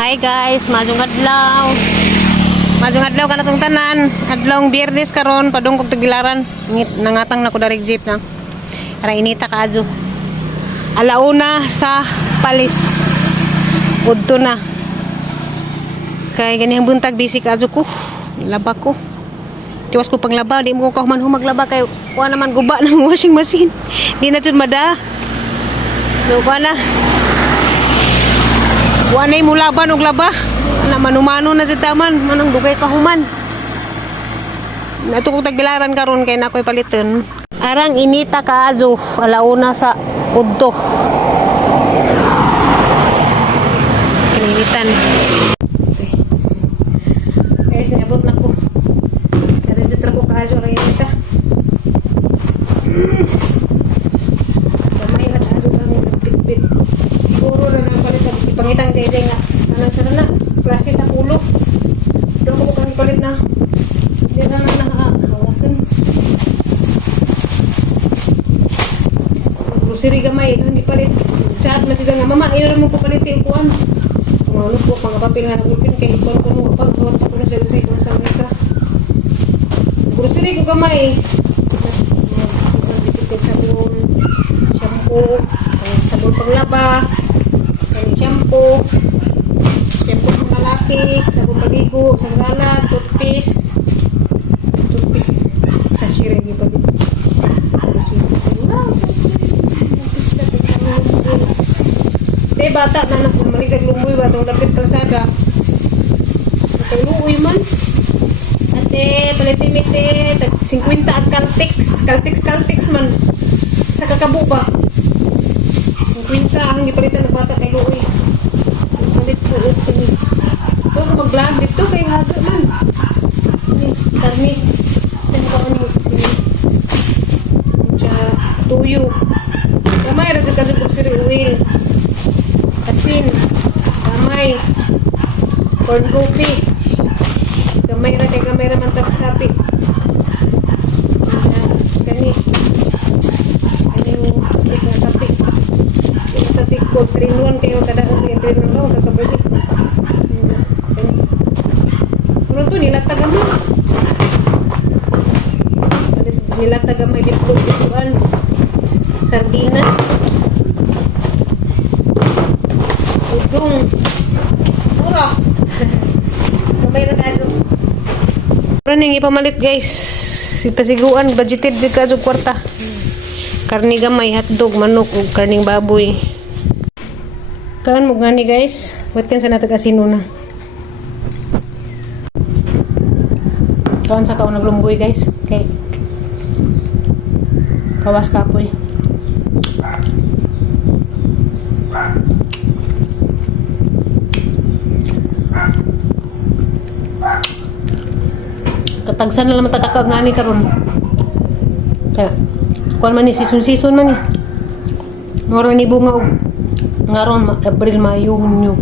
Hi guys, majong adlaw. Majong adlaw ka na tong tanan. Adlawng Biyernes karon padung kog Tagbilaran. Nangatang na ko direct jeep na. Para inita ka adyo. Alauna sa Palis. Udto na. Kay ganihang buntag busy ka adyo ko. Laba ko. Tiwas ko panglaba, di mo ko kahuman humaglaba kay kuha naman guba ng washing machine. Di na jud mada. No kuha na. Wanay mo laban og laba. Na manumano na jud taman, manang dugay kahuman. Nato kog Tagbilaran karon kay nakoy paliton. Arang inita kaadyo, alauna sa udto. Kininitan. Okay. Guys, nabot na ko. Kaya jud ra ko kaadyo ra inita. Kamay na kaadyo kang nagpitpit. Siguro na napalitan ipangitang dede nga. Anang sana na, klase sa ulo. Doon ko kang palit na. Hindi na nakahawasan. Grocery gamay, hindi palit. Chat, masisa nga, mama, ayaw mo po palitin ko ano. Kumano po, mga papel nga nagulpin, kaya ikaw ko mo, pag-hawat ko na dyan sa ito sa mesa. Grocery ko gamay. Sabon, shampoo, sabon panglaba, shampoo, shampoo ng lalaki, sabon paligo, sangrala, toothpaste sa shiregi pa dito. Di bata na maligag lumboy ba itong lapis kalsada. Ito luoy man. Ate, palitimite, 50 at Caltex man. Sa kakabo ba? 50 ang gipalitan ng bata kay luoy. Palit po ito. Ito kung mag-vlog dito kay hago man. Karni. Saan ko ano tuyo. Kamay rasa ka sa grocery oil. Asin. Kamay. Corn coffee. Kamay ra man sapi. Kani. Sapi ko 3-in-1 kayo kada ang 3-in-1 daw kakabili. Pero to nilatagan mo. Nilatagan may bitbuan. Sardinas. Udong. Mura. Kamay na tayo. Pero nang ipamalit guys. Ipasiguan, budgeted dyan ka dyan kwarta. Karni gamay, hotdog, manok, o karning baboy. Kaan mo gani guys. Ba't kan sa natag asino na? Kaan sa kao naglumboy guys. Okay. Kawas kapoy. Katagsan na naman tatakag nga ni karon. Kaya, kuwan man ni, season man ni. Ngaron ni bunga og ngaron, April, Mayo, Hunyo.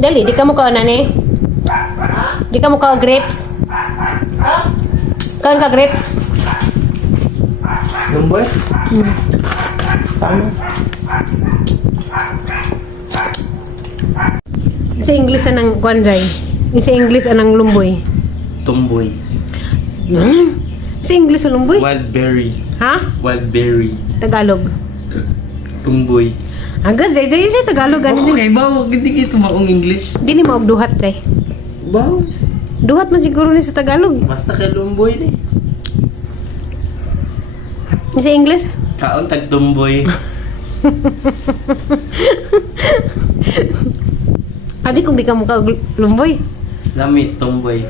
Dali, di ka mo ka ni? Di ka mo ka grapes? Kaan ka grapes? Lumboy? Ano? Sa English anang kwanzay. Sa English anang lumboy. Tumboy. Sa English ang lumboy? Wildberry. Ha? Wildberry. Tagalog. Tumboy. Agad, zay Tagalog. Okay, bawo. Hindi kita maong English. Di ni maog duhat, zay. Bawo. Duhat man siguro ni sa Tagalog. Basta kay lumboy ni. Sa English? Kaon tag tumboy. Abi kung di ka mukha lumboy. Lami tumboy.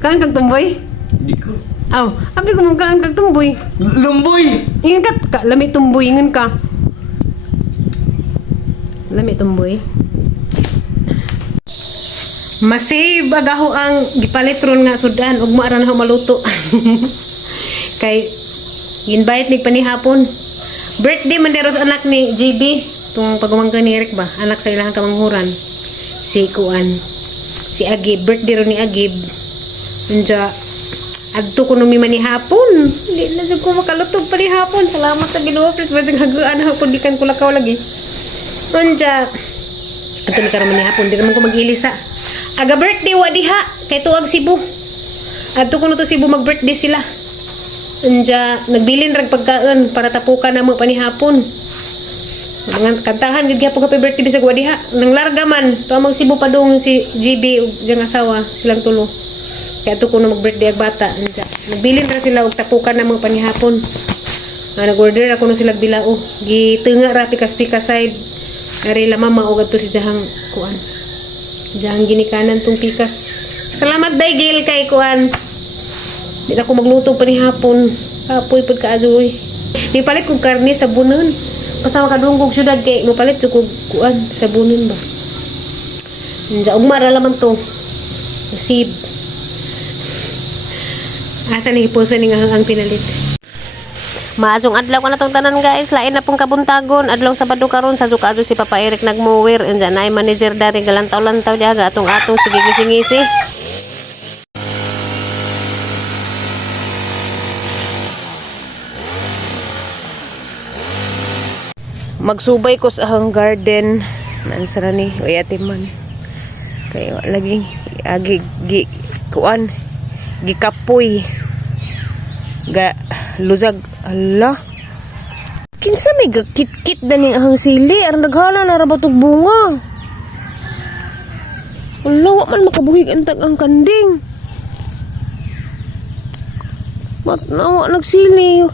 Kaan kag tumboy? Di ko. Aw, abi kung mukha kag tumboy. Lumboy! Ingan ka, lami tumboy, ingan ka. Lami tumboy. Masave agaho ang gipalitron nga sudan ug maara na maluto. Kay invite mig panihapon. Birthday man dero sa anak ni JB, tung pagumangka ni Eric ba, anak sa ilahang kamanghuran. Si Kuan, si Agib, birthday ro ni Agib. Unja adto ko numi manihapon. Di na jud ko makalutog panihapon. Salamat sa Ginoo, please basig hagaan ako dikan ko lakaw lagi. Unja adto ni karon manihapon, di naman ko mag-ilisa. Aga birthday wa diha kay tuag Cebu. Adto ko no to Cebu mag-birthday sila. Anja nagbilin rag pagkaon para tapukan na mo panihapon. Mga kantahan gid gyapon happy birthday bisag wa diha. Nang larga man to mag Cebu padung si GB ug diyang asawa silang tulo. Kaya adto ko no mag-birthday ag bata. Anja nagbilin ra sila og tapukan na mo panihapon. Nag-order ako no sila bilao. Gitunga ra pikas-pikas side. Ari la mama og adto si jahang kuan. Diyan ginikanan tong pikas. Salamat day Gil kay kuan. Di na ako magluto pa ni hapon. Kapoy pud kaazoy. Di palit kog karne sa bunon. Pasama ka kog syudad kay mo palit kog kuan sa bunon ba. Diyan ugmara laman to. Sib. Asa ni hipusan ni ang pinalit. Maadtong adlaw ka na tong tanan guys, lain na pong kabuntagon. Adlaw Sabado karon sa Zukazo si Papa Eric nagmower and dyan ay manager dari galantaw-lantaw diaga atong sige ngisi-ngisi. Magsubay ko sa ahang garden. Nansara ni uyati man. Kaya lagi agi kuan gikapoy. Ga luzag ala kinsa may gakit-kit daning ahang sili aron naghala na ra batog bunga. Ala wa man makabuhig antag ang kanding. Mat nawa nagsili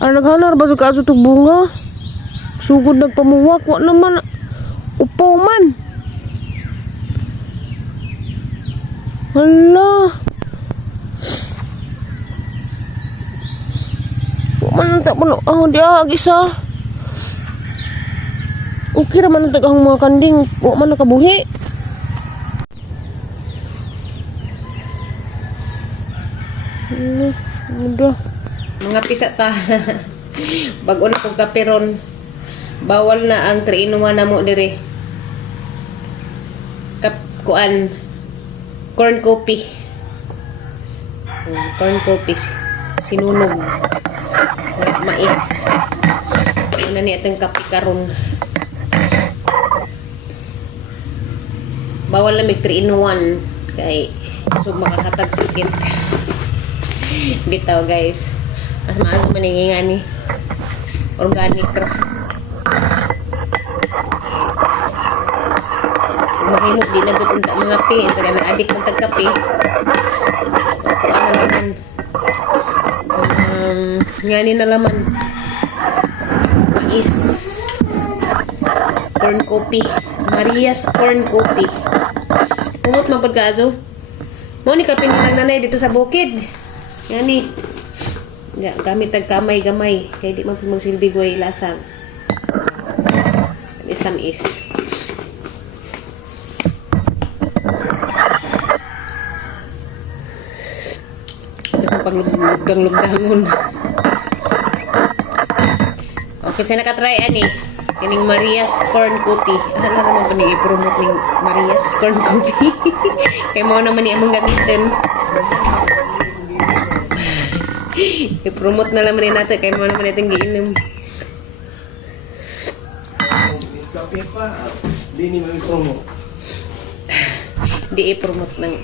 aron naghala ra batog kaso tog bunga. Sugod nagpamuwak wa naman upaw man. Ala man tak puno dia gisa. Okay ra man ang mga kanding, wa man nakabuhi. Mudah. Mga pisa ta. Bago na kog kaperon. Bawal na ang 3-in-1 na mo dire. Kuan corn coffee. Corn coffee. Sinunog. Mais. Ano ni atong kape karon. Bawal na mig 3-in-1 kay so makakatag sakit. Bitaw guys. Mas maaso maningingan ni organic ra. Mahimot di na gud mga pi, taga na adik man tag kape. Kuan na naman. Ngani na laman mais corn coffee Maria's corn coffee umot man pud kaazo mo ni kape ng nanay dito sa bukid ngani ya gamit tag kamay-gamay kay di man magsilbi way lasang is tapos paglugdang-lugdangon. Okay, sa nakatry ani kining Maria's corn coffee. Ano naman pa ni i-promote ning Maria's corn coffee. Kay mo naman ni among gamitin. I-promote na lang rin natin kay mo naman natin giinom. Kape pa. Di ni mo i-promote. Di i-promote ng